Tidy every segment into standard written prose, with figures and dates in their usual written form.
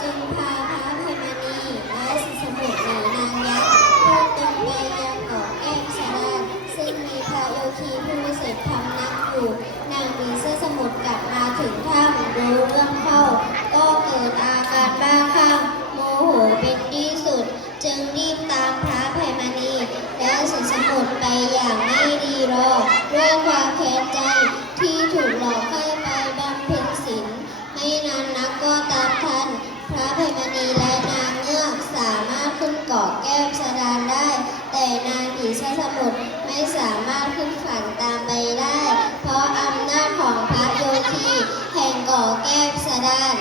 จึงพาพระอภัยมณีและสิสมุทรหนีนางยักษ์พุ่งตรงไปยังเกาะแก้มสะดานซึ่งมีพระโยคีผู้วิเศษพำนักอยู่นางผีเสื้อสมุทรกลับมาถึงถ้ำรู้เรื่องเข้าก็เกิดอาการบ้าคลั่งโมโหเป็นที่สุดจึงรีบตามพระอภัยมณีและสิสมุทรไปอย่างไม่รีรอด้วยความแค้นใจที่ถูกหลอกให้ไปบำเพ็ญศีลไม่นานนักก็ตามทันพระอภัยมณีและนางเงือกสามารถขึ้นเกาะแก้มสะดานได้แต่นางผีเสื้อสมุทรไม่สามารถขึ้นฝั่งตามไปได้เพราะอำนาจของพระโยคีแห่งเกาะแก้มสะดาน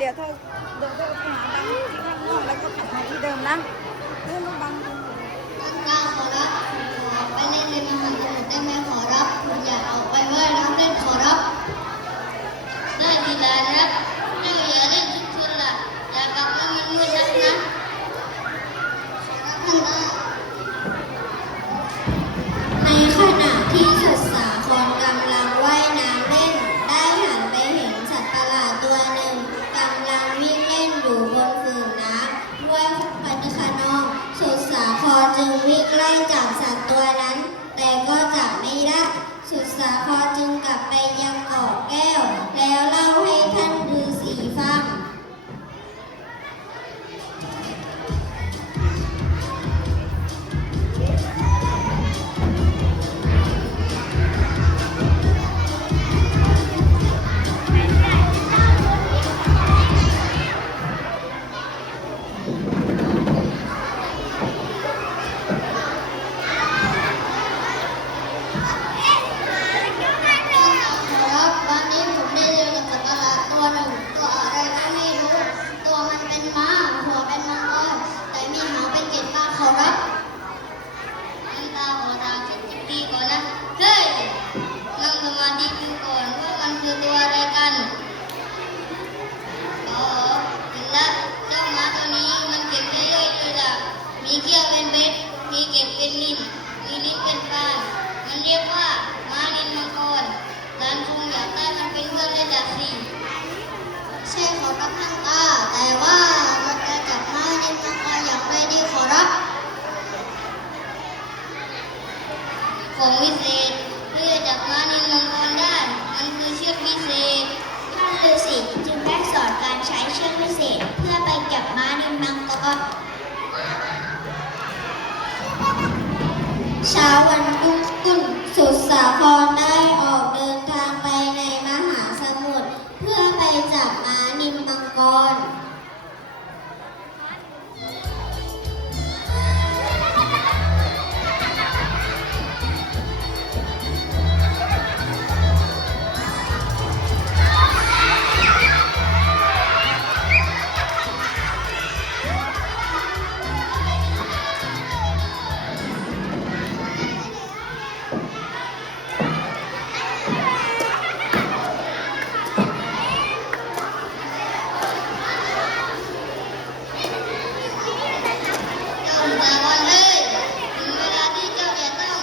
เดี๋ยวเธอไปหาดังที่ข้างนอกแล้วก็กลับมาที่เดิมนะ ไล่จับสัตว์ตัวนั้น แต่ก็จับไม่ได้สุดสาครจึงกลับไปยังเกาะแก้ว แล้วเล่าให้ท่านฤาษีฟัง ครับวันนี้ผมได้เจอกับสัตว์ประหลาดตัวหนึ่งตัวอะไรก็ไม่รู้ตัวมันเป็นม้าหัวเป็นมังกรแต่มีหางเป็นเกล็ดมากขอรับน้ำตาขอทางคิดดีก่อนนะเฮ้ยนั่งสมาธิดูก่อนว่ามันคือตัวอะไรกันอ๋อเห็นละเจ้าม้าตัวนี้มันเก็บเรื่อยๆเลยล่ะมีเขี้ยวเป็นเบ็ดมีเกล็ดเป็นลิ้นมีลิ้นเป็นฟานมันเรียกว่าม้าลิ้นมังกรร้านคงอยากได้มันเป็นเพื่อนเล่นละสิใช่ขอรับท่านตาแต่ว่าเราจะจับม้าลิ้นมังกรอย่างไรดีขอรับของวิเศษเพื่อจับม้าลิ้นมังกรได้มันคือเชือกวิเศษท่านฤาษีจึงได้สอนการใช้เชือกวิเศษเพื่อไปจับม้านินมังกรเช้าวันรุ่งขึ้นสุดสาครได้ออกเดินทางไปในมหาสมุทรเพื่อไปจับม้านินมังกร แต่วันเอ้ยถึงเวลาที่เจ้าจะต้อง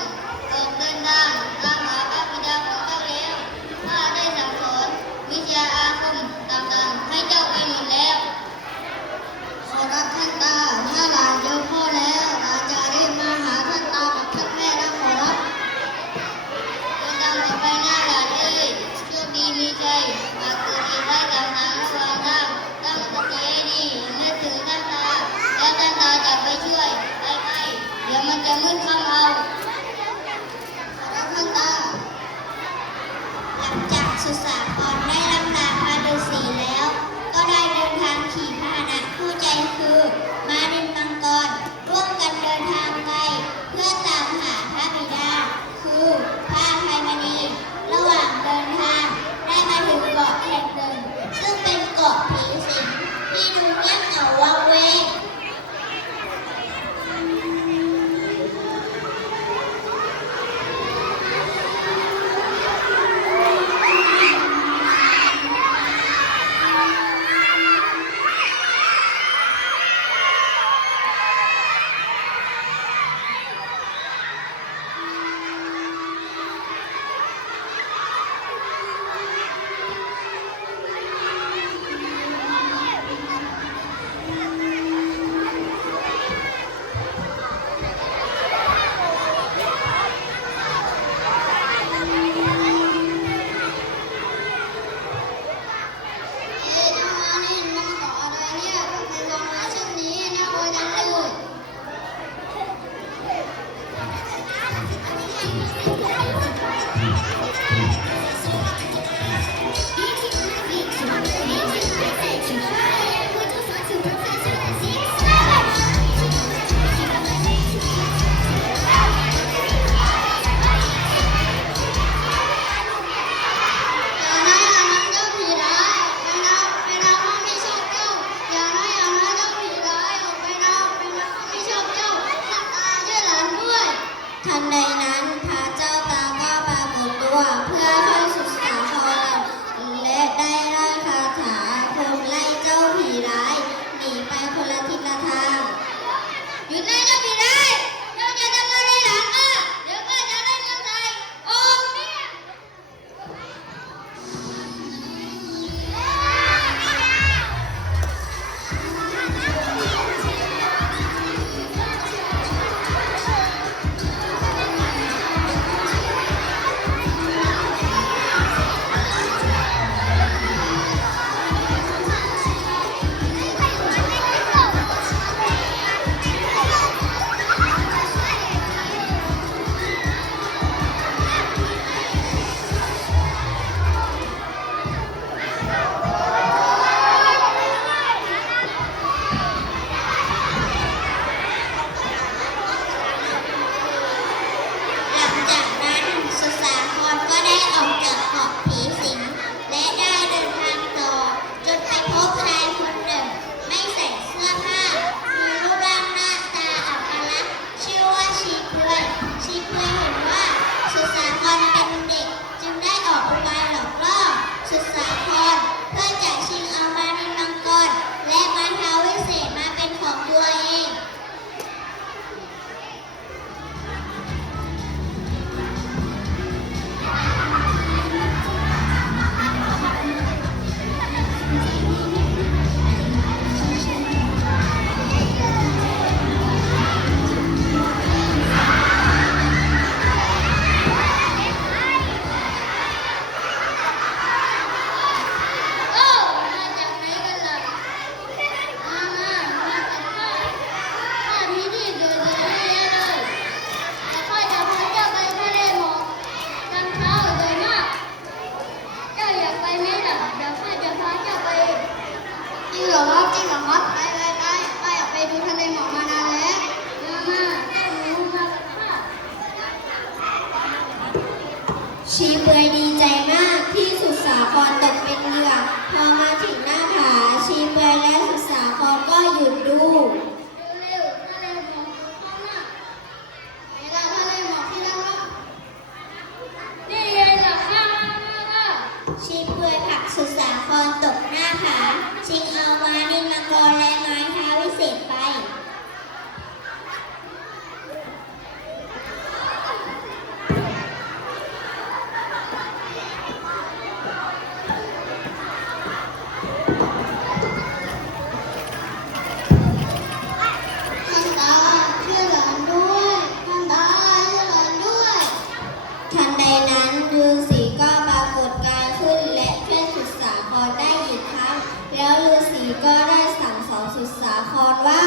ออกเดินทางตามหาพระบิดาของเจ้าแล้วข้าได้สั่งสอนวิชาอาคมต่างๆให้เจ้าไปหมดแล้วขอรับท่านตาถ้าหลานเจอพ่อแล้วหลานจะรีบมาหาท่านตากับท่านแม่นะขอรับเดินทางต่อไปนะหลานเอ้ยโชคดีมีใจหากเกิดเหตุร้ายต่างๆระหว่างทางตั้งสติให้ดีนึกถึงท่านตาแล้วท่านตาจะไปช่วยไปเดี๋ยวมันจะมืดค่ำเอาขอรับท่านตา หลังจากสุสาครได้ร่ำลาพระฤาษีแล้ว ก็ได้เดินทางขี่พาหนะคู่ใจคือม้านินมังกรร่วมกันเดินทางไปเพื่อตามหาพระบิดาคือพระอภัยมณีระหว่างเดินทางได้มาถึงเกาะแห่งหนึ่งซึ่งเป็นเกาะผีสิงที่ดูเงียบเหงาวังเวง พ เปลือยดีใจมากที่สุดสาครตกเป็นเหยื่อพอมาถึงหน้าผาชีเปลือยและสุดสาครก็หยุดดู เร็วๆทะเลหมอกเข้าหน้าไหนล่ะทะเลหมอกที่นั่นก็นี่ไงล่ะข้า ชีเปลือยผลักสุดสาครตกหน้าผาชิงเอามานินมังกรและไม้เท้าวิเศษไป ท่านตาช่วยหลานด้วยท่านตาช่วยหลานด้วย ทันใดนั้นฤาษีก็ปรากฏกายขึ้นและช่วยสุดสาครได้อีกครั้งแล้วฤาษีก็ได้สั่งสอนสุดสาครว่า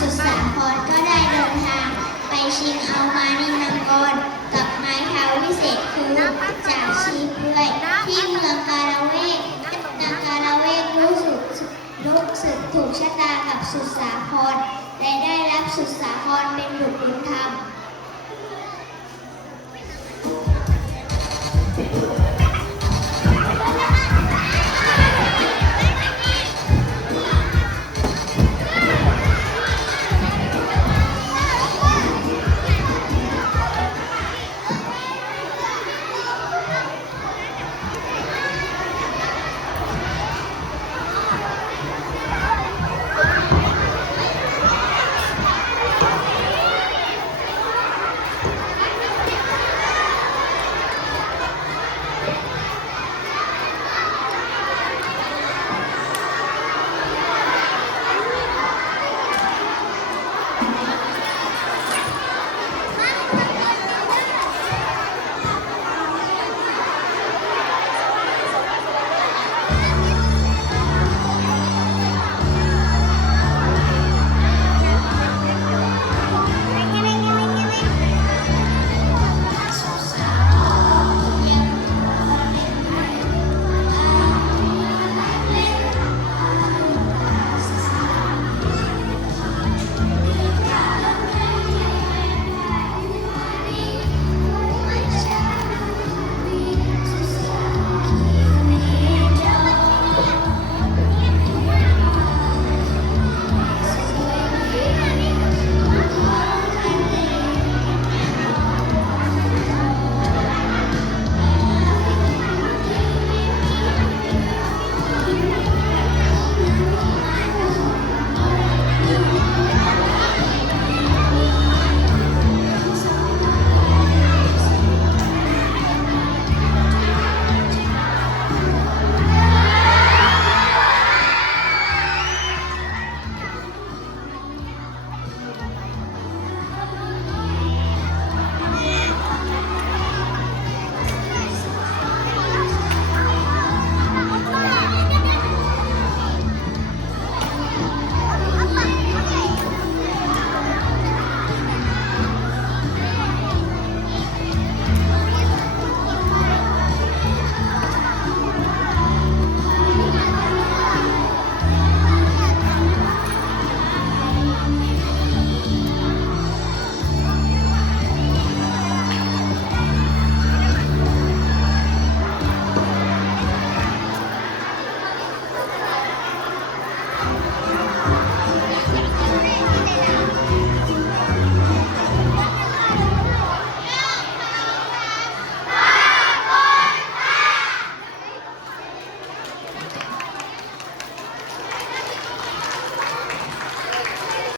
สุดสาครก็ได้เดินทางไปชิงเอามานินมังกรกับไม้เท้าวิเศษคือจากชีเปลือยที่เมืองกาลเวกนางกาลเวกรู้สึกถูกชะตากับสุดสาครและได้รับสุดสาครเป็นบุตรบุญธรรม